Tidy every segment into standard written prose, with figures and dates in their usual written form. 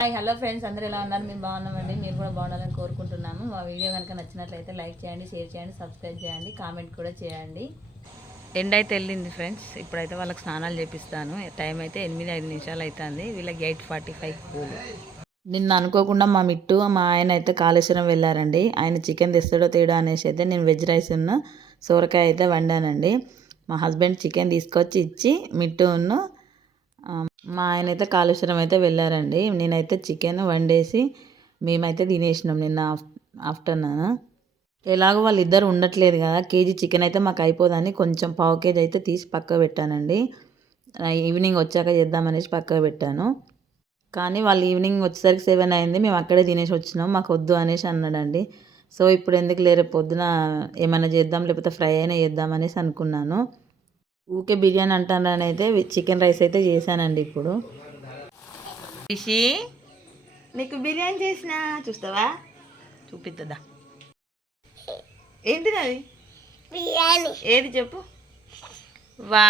Hi hello friends, అందరూ ఎలా ఉన్నారు? మేము బాగున్నామండి. మీరు కూడా బాగుండాలని కోరుకుంటున్నాము. మా వీడియో కనుక నచ్చినట్లయితే లైక్ చేయండి, షేర్ చేయండి, సబ్స్క్రైబ్ చేయండి, కామెంట్ కూడా చేయండి. ఎండ అయితే వెళ్ళింది ఫ్రెండ్స్. ఇప్పుడైతే వాళ్ళకి స్నానాలు చేపిస్తాను. టైం అయితే 8-5 అవుతుంది. వీళ్ళకి 8:45 స్కూల్. నిన్న అనుకోకుండా మా మిట్టు మా ఆయన అయితే కాళేశ్వరం వెళ్ళారండి. ఆయన చికెన్ తెస్తాడో తేడా అనేసి అయితే నేను వెజ్ రైస్ ఉన్న సోరకాయ అయితే వండానండి. మా హస్బెండ్ చికెన్ తీసుకొచ్చి ఇచ్చి మిట్టును మా ఆయన అయితే కాళేశ్వరం అయితే వెళ్ళారండి. నేనైతే చికెన్ వండేసి మేమైతే తినేసినాం నిన్న ఆఫ్టర్నూన్. ఎలాగో వాళ్ళిద్దరు ఉండట్లేదు కదా, కేజీ చికెన్ అయితే మాకు అయిపోదని కొంచెం పావు కేజీ అయితే తీసి పక్కకు పెట్టానండి. ఈవినింగ్ వచ్చాక చేద్దామనేసి పక్కకు పెట్టాను. కానీ వాళ్ళు ఈవినింగ్ వచ్చేసరికి 7 అయింది. మేము అక్కడే తినేసి వచ్చినాం. మాకు వద్దు అనేసి అన్నాడండి. సో ఇప్పుడు ఎందుకు లేరే, పొద్దున ఏమైనా చేద్దాం లేకపోతే ఫ్రై అయినా చేద్దాం అనేసి అనుకున్నాను. ఊకే బిర్యానీ అంటానని అయితే చికెన్ రైస్ అయితే చేశానండి. ఇప్పుడు రిషి నీకు బిర్యానీ చేసిన చూస్తావా? చూపిస్తుందా? ఏంటిది అది? బిర్యానీ ఏది చెప్పు. వా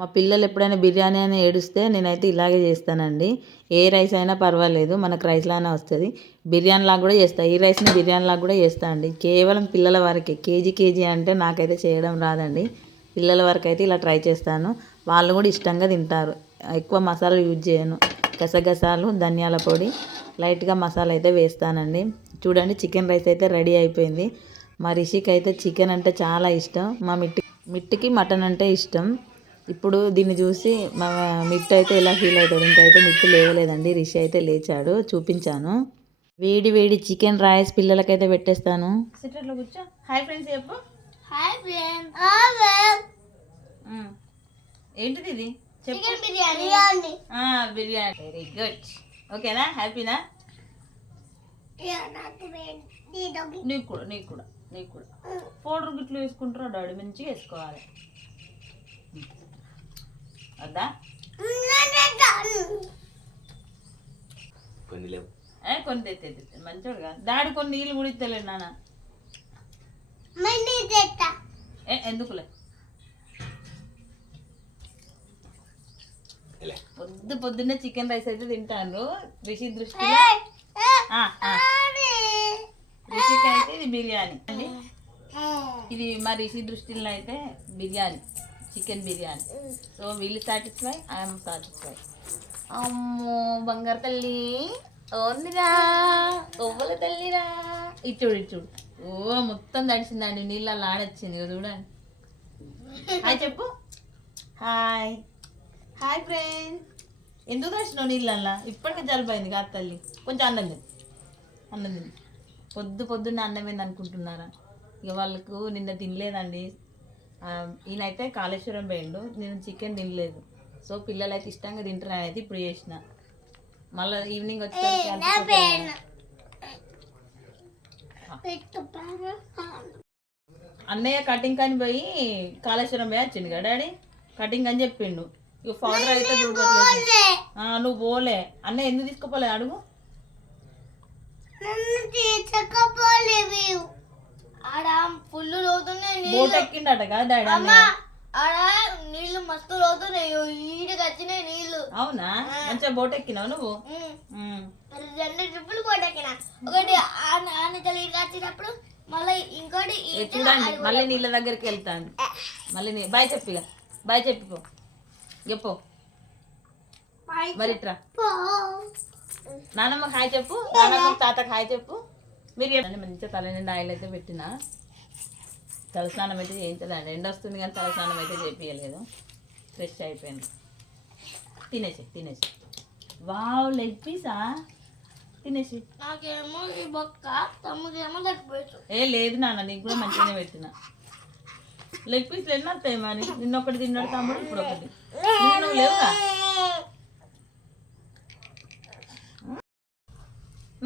మా పిల్లలు ఎప్పుడైనా బిర్యానీ అని ఏడుస్తే నేనైతే ఇలాగే చేస్తానండి. ఏ రైస్ అయినా పర్వాలేదు, మనకు రైస్ లానే వస్తుంది. బిర్యానీ లాగా కూడా చేస్తా. ఈ రైస్ని బిర్యానీ లాగా కూడా చేస్తా అండి. కేవలం పిల్లల వరకే. కేజీ అంటే నాకైతే చేయడం రాదండి. పిల్లల వరకు అయితే ఇలా ట్రై చేస్తాను. వాళ్ళు కూడా ఇష్టంగా తింటారు. ఎక్కువ మసాలా యూజ్ చేయను. గసగసాలు, ధనియాల పొడి, లైట్గా మసాలా అయితే వేస్తానండి. చూడండి, చికెన్ రైస్ అయితే రెడీ అయిపోయింది. మా రిషికి అయితే చికెన్ అంటే చాలా ఇష్టం. మా మిట్టికి మటన్ అంటే ఇష్టం. ఇప్పుడు దీన్ని చూసి మా మిట్టు అయితే ఎలా ఫీల్ అవుతాడు. ఇంకైతే మిట్టు లేవలేదండి, రిషి అయితే లేచాడు. చూపించాను. వేడి వేడి చికెన్ రైస్ పిల్లలకైతే పెట్టేస్తాను. సిట్రట్లో కూర్చో. హాయ్ ఫ్రెండ్స్ చెప్పు. Hi friends. ఏంటిది ఇది? Chicken biryani. Biryani. Very good. ఓకేనా? హ్యాపీనా? నీకు కూడా పౌడర్ గిట్లు వేసుకుంటారా డాడీ? మంచిగా వేసుకోవాలి. వద్దా? కొన్ని తెస్తే మంచోడు కాదు డాడీ. కొన్ని నీళ్ళు కూడా ఇస్తలేడు నాన్న. ఎందుకులే, పొద్దున్నే చికెన్ రైస్ అయితే తింటాను. రిషి దృష్టిలో రిషికి అయితే ఇది బిర్యానీ అండి. ఇది మా రిషి దృష్టిలో అయితే బిర్యానీ, చికెన్ బిర్యానీ. సో వీళ్ళు సాటిస్ఫై, ఐఎమ్ సాటిస్ఫై. అమ్మో బంగారు తల్లి ఓందిరా, ఒవ్వల తల్లిరా. ఇచ్చుడు. ఓ మొత్తం తడిసిందండి, నీళ్ళల్లో ఆడొచ్చింది చూడండి. హాయ్ చెప్పు. Hi friend. ఎందుకు తడిచినావు నీళ్ళల్లో? ఇప్పటికే జలుబైంది కాదు తల్లి. కొంచెం అన్నం తింది. పొద్దున్న అన్నం ఏంది అనుకుంటున్నారా? ఇక వాళ్ళకు నిన్న తినలేదండి. ఈయనైతే కాళేశ్వరం పోయిండు, నేను చికెన్ తినలేదు. సో పిల్లలు అయితే ఇష్టంగా తింటున్నాను అయితే ఇప్పుడు చేసిన. మళ్ళీ ఈవినింగ్ వచ్చి అన్నయ్య కటింగ్ అని పోయి కాళేశ్వరం పోయి వచ్చిండు కదా డాడీ. కటింగ్ అని చెప్పిండు. ఇక పౌడర్ అయితే చూడట్లేదు. నువ్వు పోలే. అన్నయ్య ఎందుకు తీసుకోపోలే అడుగు. బోట్ ఎక్కిండట కదా డాడీ. నీళ్ళు మస్తు లోతున్నాయి, ఈడికి వచ్చినాయి నీళ్ళు. అవునా? మంచిగా బోట్ ఎక్కినావు నువ్వు? 2 ట్రిప్పులు బోట్ ఎక్కినా. ఒకటి ఆనతల్లికి వచ్చినప్పుడు, మళ్ళీ ఇంకోటి చూడండి. మళ్ళీ నీళ్ళ దగ్గరికి వెళ్తాను. మళ్ళీ బాయ్ చెప్పిగా. బాయ్ చెప్పిపో. చెప్పు మరి ఇట్రా. నానమ్మకి హాయ్ చెప్పు. నానమ్మకి తాతకి హాయ్ చెప్పు. మీరు చెప్పండి. మంచిగా తల నిండా ఆయిల్ అయితే పెట్టిన. తలస్నానం అయితే చేయించదండి. ఎండ వస్తుంది కానీ తలస్నానం అయితే చేయించలేదు. ఫ్రెష్ అయిపోయింది. తినేసి. Wow, leg Pisa? తినేసి. నాకేమో ఈ బొక్క, తమ్ముడేమో లెగ్ పీస్. లేదు నాన్న, నీకు కూడా మంచిగానే పెట్టిన. లెగ్ పీస్లు ఎన్ని వస్తాయి మరి? నిన్నొకటి తిన్నాడు తమ్ముడు, ఇప్పుడు ఒకటి. నువ్వు లేవుగా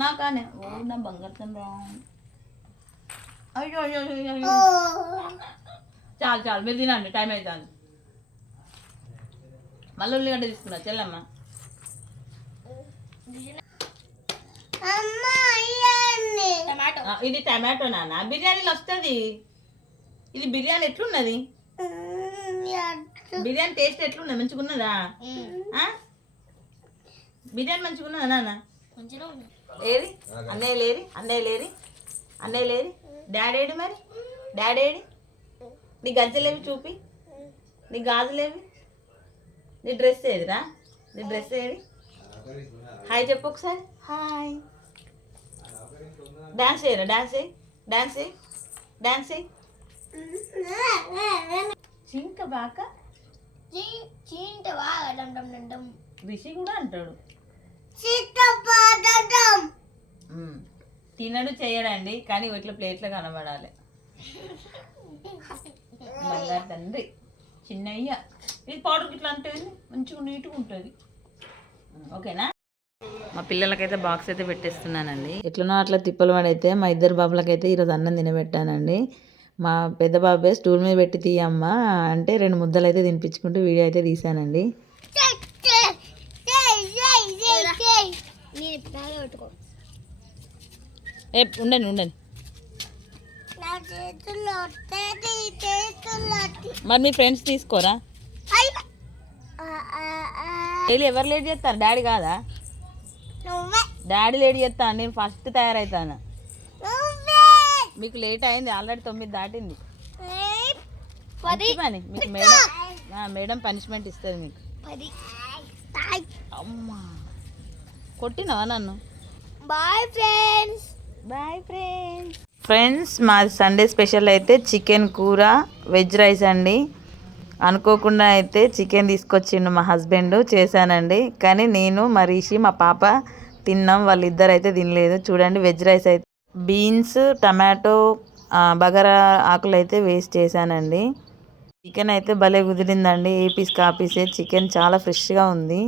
నాకానే. ఓ నా బంగారు తండ్రా. అయ్యో చాలు మీరు తినండి, టైం అవుతుంది. మళ్ళీ ఉల్లిగడ్డ తీసుకున్నా చెల్లమ్మ. ఇది టమాటో నాన్న. బిర్యానీలో వస్తుంది. ఇది బిర్యానీ ఎట్లున్నది? బిర్యానీ టేస్ట్ ఎట్లున్నది? మంచిగా ఉన్నదా? బిర్యానీ మంచిగా ఉన్నదా నాన్న? మంచిగా ఉన్నాయి. ఏది అన్నయ్య లేరి అన్నయ్య లేరి అన్నయ్య లేరి డాడీ ఏడి మరి డాడీ ఏడి నీ గజ్జలేవి చూపి నీ గాజులేవి నీ డ్రెస్ ఏదిరా నీ డ్రెస్ ఏది హాయ్ చెప్పు ఒకసారి హాయ్ డాన్స్ చేయరా డాన్స్ చేయి డాన్స్ చేయి డాన్స్ చేయి చింక బాక చీంట బాగా డమ్ డమ్ డమ్ డమ్. రిషి కూడా అంటాడు చీంట బాగా డమ్. తినడు చేయడండి కానీ ఇట్లా ప్లేట్లో కనబడాలి బంగారు తండ్రి చిన్నయ్య ఇది పౌడర్ ఇట్లా అంటే మంచిగా నీట్గా ఉంటుంది ఓకేనా మా పిల్లలకైతే బాక్స్ అయితే పెట్టేస్తున్నానండి ఎట్లనో అట్లా తిప్పలు పడైతే మా ఇద్దరు బాబులకైతే ఈరోజు అన్నం తినబెట్టానండి మా పెద్ద బాబే స్టూల్ మీద పెట్టి తీయమ్మా అంటే 2 ముద్దలు అయితే తినిపించుకుంటూ వీడియో అయితే తీసానండి ఉండండి ఉండండి మరి మీ ఫ్రెండ్స్ తీసుకోరా డైలీ ఎవరు లేట్ చేస్తారు డాడీ కాదా డాడీ లేట్ చేస్తాను నేను ఫస్ట్ తయారవుతాను మీకు లేట్ అయింది ఆల్రెడీ 9 దాటింది పని మీకు మేడం పనిష్మెంట్ ఇస్తుంది మీకు అమ్మా కొట్టినవా నన్ను బాయ్ ఫ్రెండ్స్. బాయ్ ఫ్రెండ్స్ మాది సండే స్పెషల్ అయితే చికెన్ కూర వెజ్ రైస్ అండి అనుకోకుండా అయితే చికెన్ తీసుకొచ్చిండు మా హస్బెండ్ చేశానండి కానీ నేను మా రిషి మా పాప తిన్నాం వాళ్ళిద్దరు అయితే తినలేదు చూడండి వెజ్ రైస్ అయితే బీన్స్ టమాటో బగారా ఆకులు అయితే వేస్ట్ చేశానండి చికెన్ అయితే భలే కుదిరిందండి ఏ పీస్ కాపీసే చికెన్ చాలా ఫ్రెష్గా ఉంది